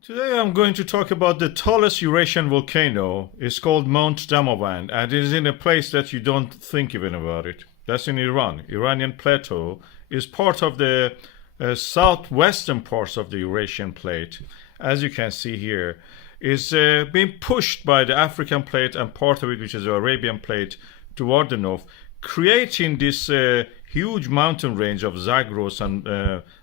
Today I'm going to talk about the tallest Eurasian volcano. It's called Mount Damavand, and it is in a place that you don't think even about it. That's in Iran. Iranian plateau is part of the southwestern parts of the Eurasian plate. As you can see here, is being pushed by the African plate and part of it, which is the Arabian plate, toward the north, creating this huge mountain range of Zagros and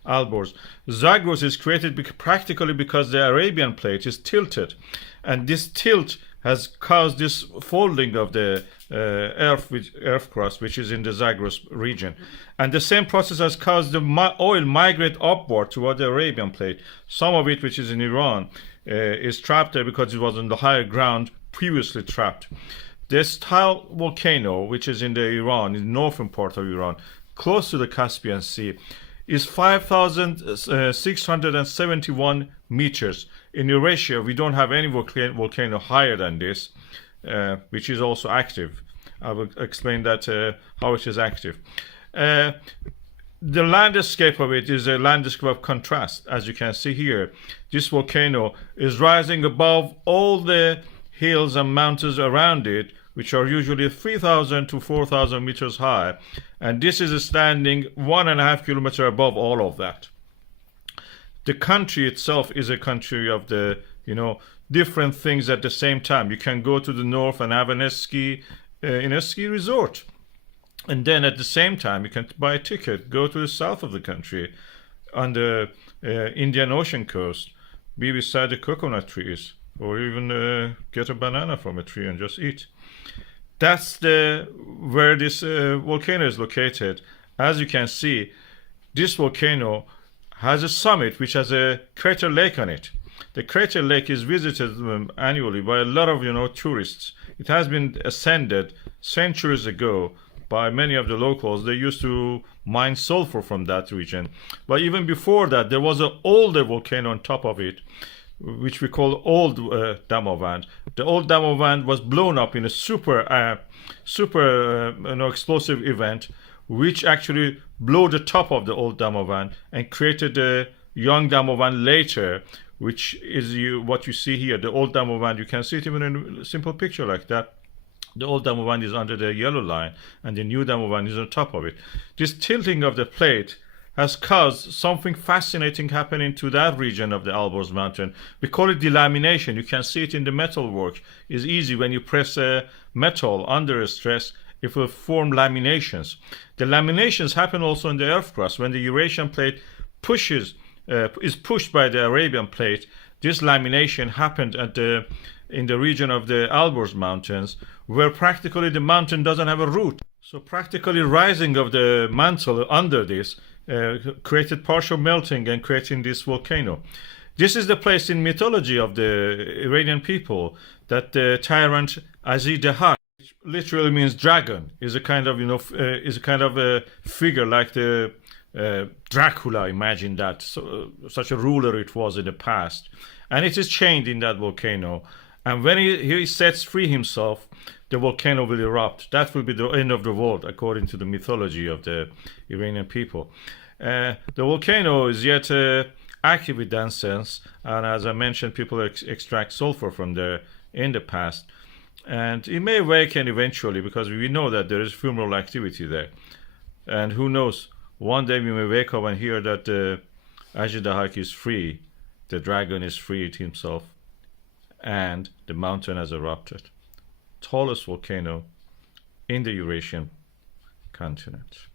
Alborz. Zagros is created practically because the Arabian plate is tilted, and this tilt has caused this folding of the earth crust, which is in the Zagros region. And the same process has caused the oil migrate upward toward the Arabian plate. Some of it, which is in Iran, is trapped there because it was on the higher ground previously trapped. This Tile volcano, which is in the Iran, in the northern part of Iran, close to the Caspian Sea, is 5,671 meters. In Eurasia, we don't have any volcano higher than this, which is also active. I will explain that how it is active. The landscape of it is a landscape of contrast. As you can see here, this volcano is rising above all the hills and mountains around it, which are usually 3,000 to 4,000 meters high, and this is standing 1.5 kilometers above all of that. The country itself is a country of the different things at the same time. You can go to the north and have a ski in a ski resort, and then at the same time you can buy a ticket, go to the south of the country on the Indian Ocean coast, be beside the coconut trees, or even get a banana from a tree and just eat. That's where this volcano is located. As you can see, this volcano has a summit which has a crater lake on it. The crater lake is visited annually by a lot of tourists. It has been ascended centuries ago by many of the locals. They used to mine sulfur from that region. But even before that, there was an older volcano on top of it, which we call Old Damavand. The Old Damavand was blown up in a super explosive event, which actually blew the top of the Old Damavand and created the Young Damavand later, which is what you see here. The Old Damavand, you can see it even in a simple picture like that. The Old Damavand is under the yellow line, and the New Damavand is on top of it. This tilting of the plate has caused something fascinating happening to that region of the Alborz mountain. We call it delamination. You can see it in the metal work. It's easy when you press a metal under a stress, it will form laminations. The laminations happen also in the earth crust. When the Eurasian plate is pushed by the Arabian plate, this lamination happened in the region of the Alborz mountains, where practically the mountain doesn't have a root. So practically rising of the mantle under this created partial melting and creating this volcano. This is the place in mythology of the Iranian people that the tyrant Azi Dehak, which literally means dragon, is a kind of a figure like the Dracula. Imagine that, such a ruler it was in the past, and it is chained in that volcano. And when he sets free himself, the volcano will erupt. That will be the end of the world, according to the mythology of the Iranian people. The volcano is yet active in that sense, and as I mentioned, people extract sulfur from there in the past. And it may awaken eventually, because we know that there is fumarole activity there. And who knows, one day we may wake up and hear that Ajdahak is free, the dragon is freed himself, and the mountain has erupted. Tallest volcano in the Eurasian continent.